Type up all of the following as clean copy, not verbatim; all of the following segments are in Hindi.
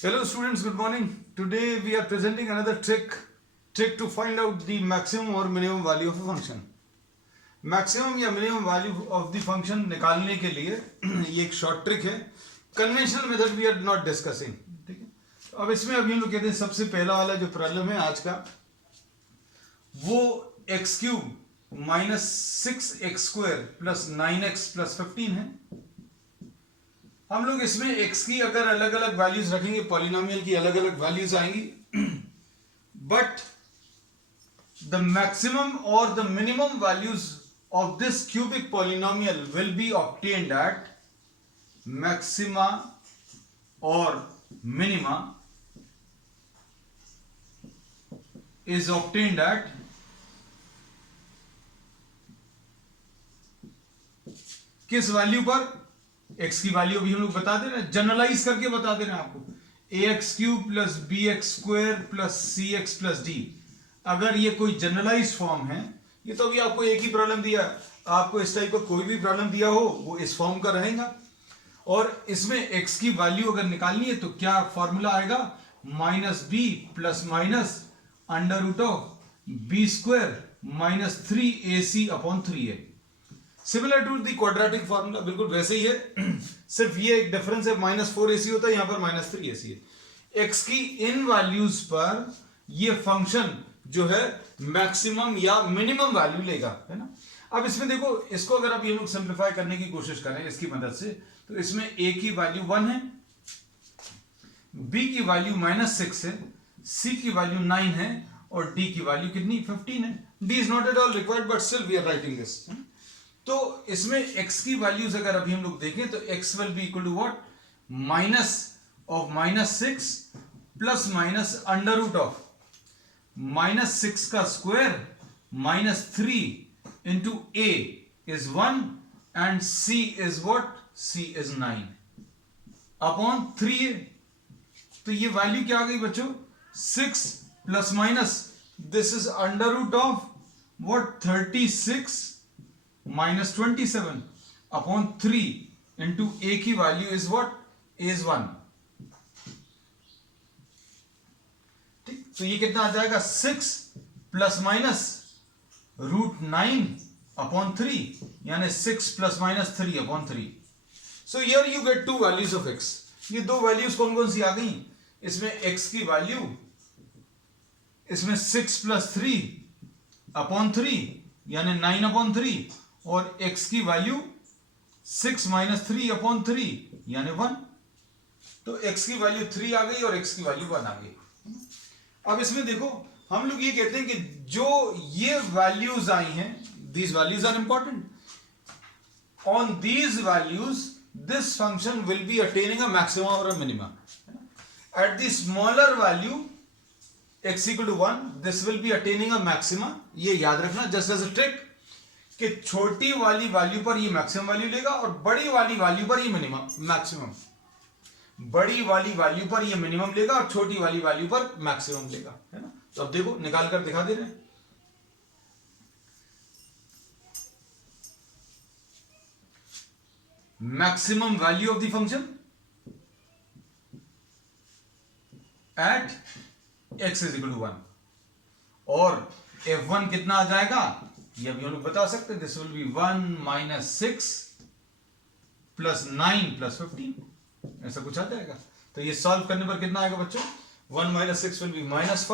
Hello students, good morning. Today we are presenting another trick to find out the maximum or minimum value of a function. Maximum या minimum value of the function निकालने के लिए ये एक short trick है. Conventional method we are not discussing. ठीक है. अब इसमें अभी हम लोग कहते हैं सबसे पहला वाला जो प्रॉब्लम है आज का वो x cube minus 6x² plus 9x plus 15 है. हम लोग इसमें x की अगर अलग अलग वैल्यूज रखेंगे पॉलिनोमियल की अलग अलग वैल्यूज आएंगी बट द मैक्सिमम और the minimum values of this cubic polynomial will be obtained at maxima और मिनिमा इज ऑब्टेन्ड एट किस वैल्यू पर x की वैल्यू अभी हम लोग बता दे रहे हैं, जनरलाइज करके बता दे रहे हैं आपको ax cube plus bx square plus cx plus d. अगर ये कोई जनरलाइज फॉर्म है, ये तो अभी आपको एक ही प्रॉब्लम दिया, आपको इस टाइप का कोई भी प्रॉब्लम दिया हो वो इस फॉर्म का रहेगा. और इसमें x की वैल्यू अगर निकालनी है तो क्या फॉर्मूला आएगा, minus B plus minus under root of B square minus 3ac upon 3a. Similar to the quadratic formula, बिल्कुल वैसे ही है, सिर्फ ये एक डिफरेंस है, माइनस 4ac होता है, यहां पर माइनस 3ac है. x की इन वैल्यूज पर ये फंक्शन जो है मैक्सिमम या मिनिमम वैल्यू लेगा, है ना. अब इसमें देखो, इसको अगर आप ये लोग सिंप्लीफाई करने की कोशिश करें इसकी मदद से, तो इसमें a की वैल्यू 1 है, b की वैल्यू माइनस 6 है, c की वैल्यू 9 है और d की वैल्यू कितनी 15 है. d is not at all required but still we are writing this. तो इसमें x की वैल्यूज अगर अभी हम लोग देखें तो x will be equal to what, minus of minus 6 plus minus under root of minus 6 का square minus 3 into a is 1 and c is what, c is 9 upon 3a. तो ये वैल्यू क्या आ गई बच्चों, 6 plus minus this is under root of what 36 minus 27 upon 3 into a की वैल्यू इज व्हाट, इज 1. ठीक, तो ये कितना आ जाएगा, 6 प्लस माइनस रूट 9 अपॉन 3 यानी 6 plus minus 3 upon 3. So here you get to values of x. ये दो वैल्यूज कौन कौन सी आ गई, इसमें x की वैल्यू, इसमें 6 प्लस 3 अपॉन 3 यानी 9 अपॉन 3 और x की वैल्यू 6 माइनस 3 अपॉन 3 यानी 1. तो x की वैल्यू 3 आ गई और x की वैल्यू 1 आ गई. अब इसमें देखो, हम लोग ये कहते हैं कि जो ये वैल्यूज आई हैं, these values are important. On these values this function will be attaining a maximum और a minimum. At the smaller value x equal to 1 this will be attaining a maximum. ये याद रखना जस्ट एज अ ट्रिक कि छोटी वाली वैल्यू पर ये मैक्सिमम वैल्यू लेगा और बड़ी वाली वैल्यू पर ये मिनिमम मैक्सिमम, बड़ी वाली वैल्यू पर ये मिनिमम लेगा और छोटी वाली वैल्यू पर मैक्सिमम लेगा, है ना. तो अब देखो निकाल कर दिखा दे रहे हैं. Maximum value of the function at x is equal to 1 और f1 कितना आ जाएगा, ये अभी हम लोग बता सकते हैं, this will B 1 minus 6 plus 9 plus 15, ऐसा कुछ आ जाएगा. तो ये सॉल्व करने पर कितना आएगा बच्चों, 1 minus 6 will be minus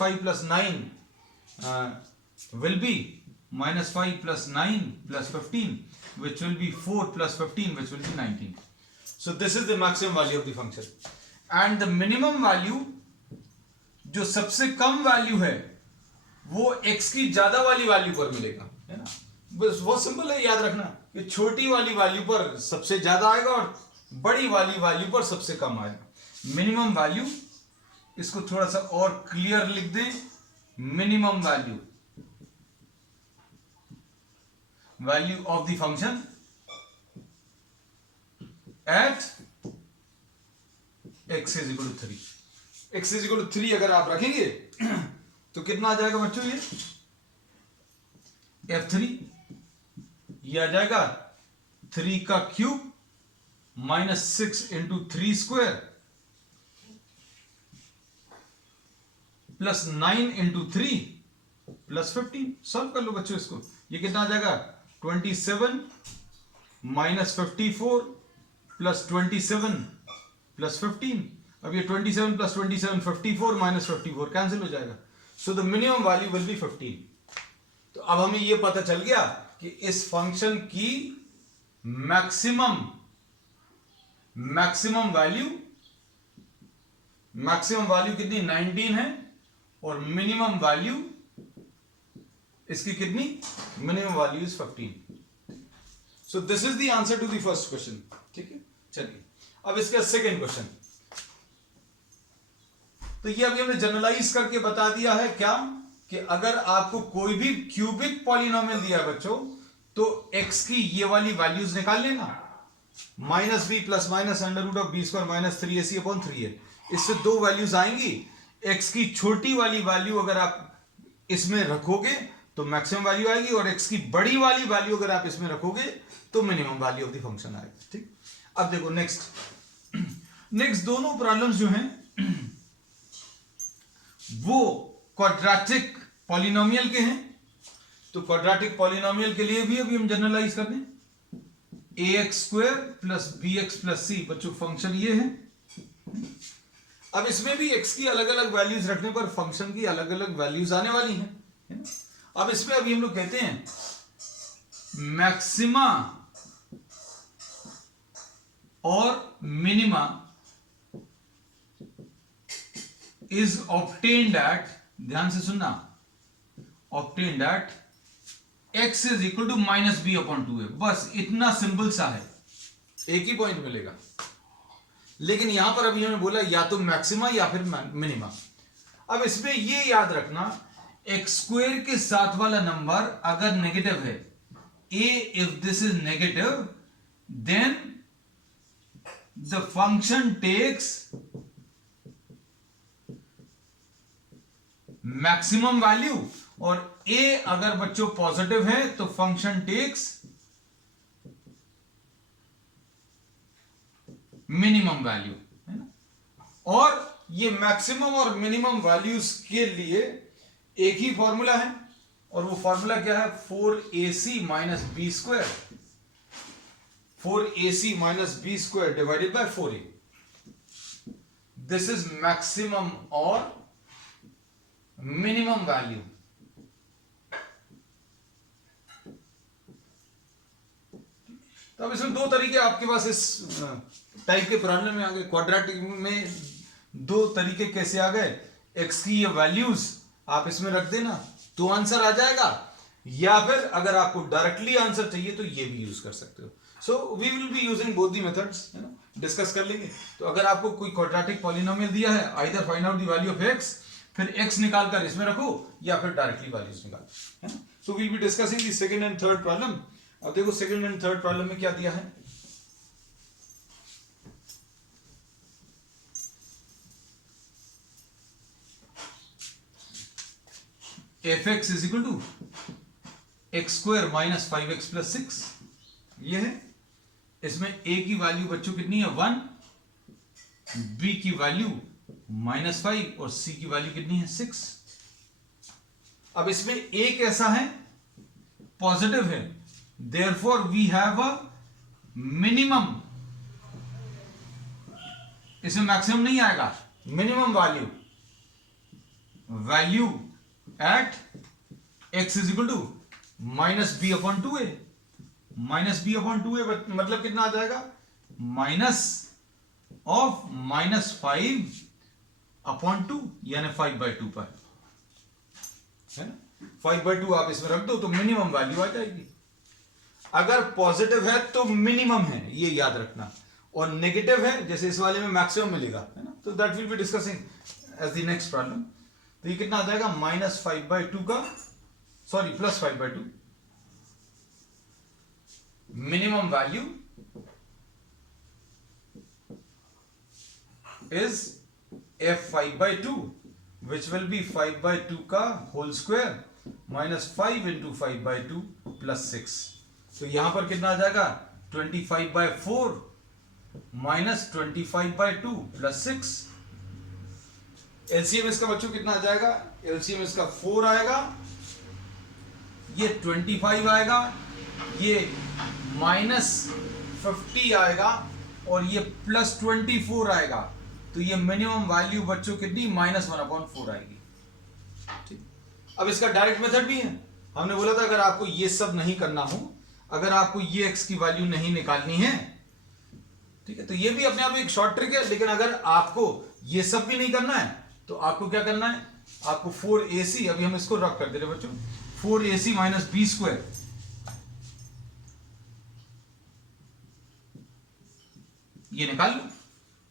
5 plus 9 will be minus 5 plus 9 plus 15 which will be 4 plus 15 which will be 19. So this is the maximum value of the function. And the minimum value, जो सबसे कम वैल्यू है वो x की ज्यादा वाली वैल्यू पर मिलेगा, है ना. बस बहुत सिंपल है, याद रखना कि छोटी वाली वैल्यू पर सबसे ज्यादा आएगा और बड़ी वाली वैल्यू पर सबसे कम आएगा. मिनिमम वैल्यू, इसको थोड़ा सा और क्लियर लिख दें, minimum value value of the function at x is equal to 3. x is equal to 3 अगर आप रखेंगे तो कितना आ जाएगा बच्चों, ये f3 ये आ जाएगा 3 का cube minus 6 into 3 square plus 9 into 3 plus 15। Solve कर लो बच्चों इसको। ये कितना आ जाएगा 27 माइनस 54 प्लस 27 प्लस 15। अब ये 27 प्लस 27 54 माइनस 54 कैंसिल हो जाएगा। So the minimum value will be 15। तो अब हमें ये पता चल गया कि इस फंक्शन की मैक्सिमम वैल्यू कितनी 19 है और मिनिमम वैल्यू इसकी कितनी minimum value is 15। So this is the answer to the first question. ठीक है, चलिए अब इसका सेकेंड क्वेश्चन। तो ये अभी हमने जनरलाइज करके बता दिया है क्या कि अगर आपको कोई भी क्यूबिक पॉलिनोमियल दिया है बच्चों तो x की ये वाली वैल्यूज निकाल लेना, minus B plus minus under root of B square minus 3ac upon 3a। इससे दो वैल्यूज आएंगी। x की छोटी वाली वैल्यू अगर आप इसमें रखोगे तो मैक्सिमम वैल्यू आएगी और x की बड़ी वाली वैल्यू अगर आप इसमें रखोगे तो minimum value of the function आएगी। ठीक, अब देखो नेक्स्ट दोनों प्रॉब्लम्स जो हैं वो क्वाड्रेटिक पॉलिनोमियल के हैं। तो क्वाड्रेटिक पॉलिनोमियल के लिए भी अभी हम जनरलाइज कर दें। ax square plus bx plus c बच्चों फंक्शन ये है। अब इसमें भी x की अलग अलग वैल्यूज रखने पर फंक्शन की अलग अलग वैल्यूज आने वाली हैं। अब इसमें अभी हम लोग कहते हैं मैक्सिमा और मिनिमा इज ऑब्टेन्ड एट, ध्यान से सुनना, obtained at x is equal to minus b upon 2a। बस इतना सिंपल सा है, एक ही पॉइंट मिलेगा। लेकिन यहां पर अभी हमें बोला या तो मैक्सिमा या फिर मिनिमा। अब इसमें ये याद रखना एक्स स्क्वायर के साथ वाला नंबर अगर नेगेटिव है, a if this is negative then the function takes maximum value, और a अगर बच्चों पॉजिटिव है तो फंक्शन टेक्स मिनिमम वैल्यू, है ना। और ये मैक्सिमम और मिनिमम वैल्यूज के लिए एक ही फॉर्मूला है, और वो फॉर्मूला क्या है 4ac minus b square, 4ac minus b square divided by 4a। This is maximum और मिनिमम वैल्यू। तो अब इसमें दो तरीके आपके पास इस टाइप के प्रॉब्लम में आ गए। क्वाड्रेटिक में दो तरीके कैसे आ गए, एक्स की ये वैल्यूज आप इसमें रख देना तो आंसर आ जाएगा, या फिर अगर आपको डायरेक्टली आंसर चाहिए तो ये भी यूज कर सकते हो। So we will be using both the methods, है ना, डिस्कस कर लेंगे। तो अगर आपको कोई क्वाड्रेटिक पॉलिनोमियल दिया है, either find out the value of x, फिर x निकालकर इसमें रखो, या फिर डायरेक्टली वैल्यूज निकालो, है ना। So we will be discussing the second and third problem. अब देखो सेकंड एंड थर्ड प्रॉब्लम में क्या दिया है। fx is equal to x square minus 5x plus 6, ये है। इसमें a की वैल्यू बच्चों कितनी है 1, b की वैल्यू -5 और c की वैल्यू कितनी है 6। अब इसमें a कैसा है, पॉजिटिव है, therefore we have a minimum, इसमें मैक्सिमम नहीं आएगा, minimum value at x is equal to minus b upon 2a। Minus b upon 2a मतलब कितना आ जाएगा, माइनस ऑफ -5 अपॉन 2 यानी 5/2 पर, है ना। 5/2 आप इसमें रख दो तो मिनिमम वैल्यू आ जाएगी। अगर पॉजिटिव है तो मिनिमम है, ये याद रखना, और नेगेटिव है जैसे इस वाले में मैक्सिमम मिलेगा, है ना। तो that will be discussing as the next problem. तो ये कितना आ जाएगा -5/2 का, sorry +5/2, minimum value is f5/2 which will be 5/2 का whole square minus 5 into 5/2 plus 6। तो यहां पर कितना आ जाएगा 25/4 माइनस 25/2 प्लस 6। एलसीएम इसका बच्चों कितना आ जाएगा, एलसीएम इसका 4 आएगा, ये 25 आएगा, ये -50 आएगा और ये +24 आएगा। तो ये मिनिमम वैल्यू बच्चों कितनी, -1/4 आएगी। ठीक, अब इसका डायरेक्ट मेथड भी है। हमने बोला था अगर आपको ये सब नहीं करना हो, अगर आपको ये x की वैल्यू नहीं निकालनी है, ठीक है, तो ये भी अपने आप में एक शॉर्ट ट्रिक है। लेकिन अगर आपको ये सब भी नहीं करना है तो आपको क्या करना है, आपको 4ac, अभी हम इसको रख कर दे रहे बच्चों, 4ac - b², ये निकाल लो,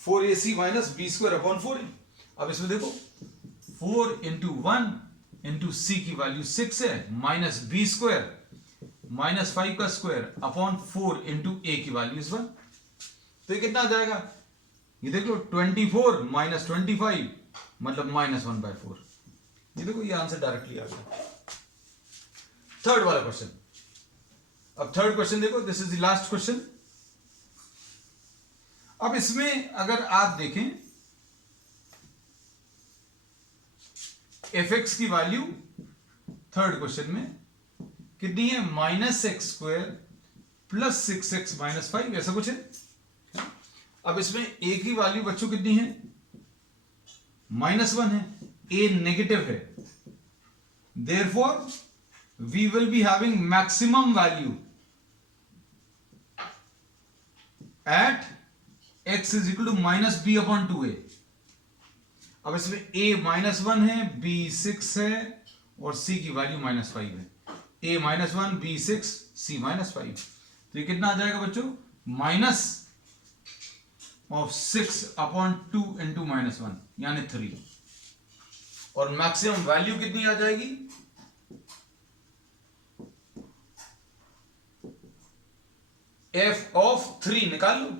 4ac - b²/4। अब इसमें देखो 4 × 1 × c की वैल्यू 6 है, -b² -5 का स्क्वायर अपॉन 4 × a की वैल्यू 1। तो ये कितना आ जाएगा, ये देख लो 24 - 25 मतलब -1/4। ये देखो ये आंसर डायरेक्टली आ गया। थर्ड वाला क्वेश्चन, अब थर्ड क्वेश्चन देखो, this is the last question. अब इसमें अगर आप देखें fx की वैल्यू थर्ड क्वेश्चन में कितनी है, -x² + 6x - 5, ऐसा कुछ है। अब इसमें a की वैल्यू बच्चों कितनी है, -1 है, a नेगेटिव है, therefore we will be having maximum value at x = -b/2a। अब इसमें a -1 है, b 6 है और c की वैल्यू -5 है। a -1 b 6 c -5, तो ये कितना आ जाएगा बच्चों, -6/2 × -1 यानी 3। और मैक्सिमम वैल्यू कितनी आ जाएगी, f(3) निकाल लो,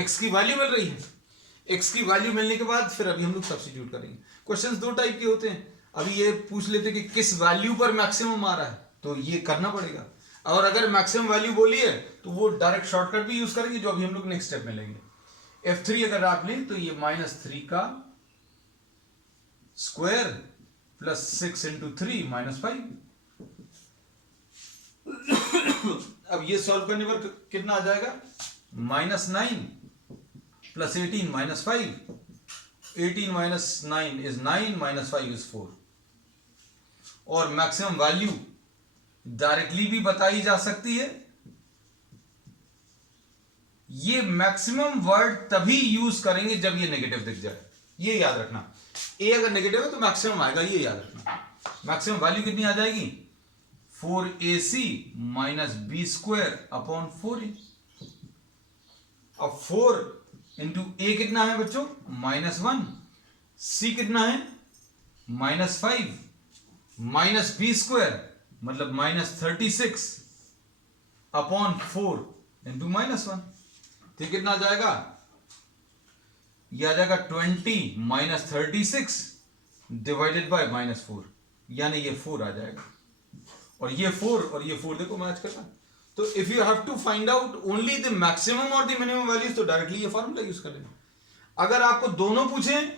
x की वैल्यू मिल रही है। x की वैल्यू मिलने के बाद फिर अभी हम लोग सब्स्टिट्यूट करेंगे। क्वेश्चंस दो टाइप के होते हैं, अभी ये पूछ लेते कि किस वैल्यू पर मैक्सिमम आ रहा है, तो ये करना पड़ेगा। और अगर मैक्सिमम वैल्यू बोली है तो वो डायरेक्ट शॉर्टकट भी यूज करेंगे, जो अभी हम लोग नेक्स्ट स्टेप में लेंगे। f3 अगर आप लें तो ये -3 का स्क्वायर प्लस 6 × 3 -5। अब ये सॉल्व करने पर कितना आ जाएगा, -9 + 18 -5, 18 - 9 is 9 -5 is 4। और मैक्सिमम वैल्यू डायरेक्टली भी बताई जा सकती है। ये मैक्सिमम वर्ड तभी यूज करेंगे जब ये नेगेटिव दिख जाए, ये याद रखना। a अगर नेगेटिव है तो मैक्सिमम आएगा, ये याद रखना। मैक्सिमम वैल्यू कितनी आ जाएगी, 4ac - b²/4a। अब 4 × a कितना है बच्चों, -1, c कितना है, -5 -b² मतलब -36/4 × -1। तो कितना आ जाएगा, यह आ जाएगा 20 - 36 डिवाइडेड बाय -4, यानी ये 4 आ जाएगा। और ये 4 देखो मैच करना। तो if you have to find out only the maximum और द मिनिमम वैल्यूज तो डायरेक्टली ये फॉर्मूला यूज कर लेना। अगर आपको दोनों पूछें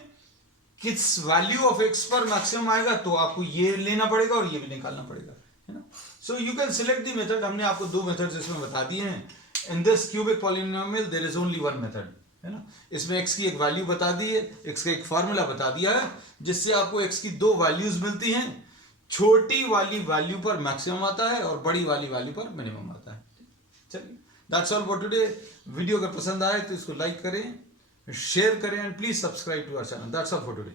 किस वैल्यू ऑफ x पर मैक्सिमम आएगा तो आपको ये लेना पड़ेगा और ये भी निकालना पड़ेगा, है ना। So you can select the method. हमने आपको दो मेथड्स इसमें बता दिए हैं। In this cubic polynomial there is only one method, है ना। इसमें x की एक वैल्यू बता दी है, x का एक फार्मूला बता दिया है, जिससे आपको x की दो वैल्यूज मिलती हैं। छोटी वाली वैल्यू पर मैक्सिमम आता है और बड़ी वाली वैल्यू पर मिनिमम आता है। चलिए, that's all for today. Video अगर पसंद आए तो इसको लाइक करें, शेयर करें and please subscribe to our channel. That's all for today.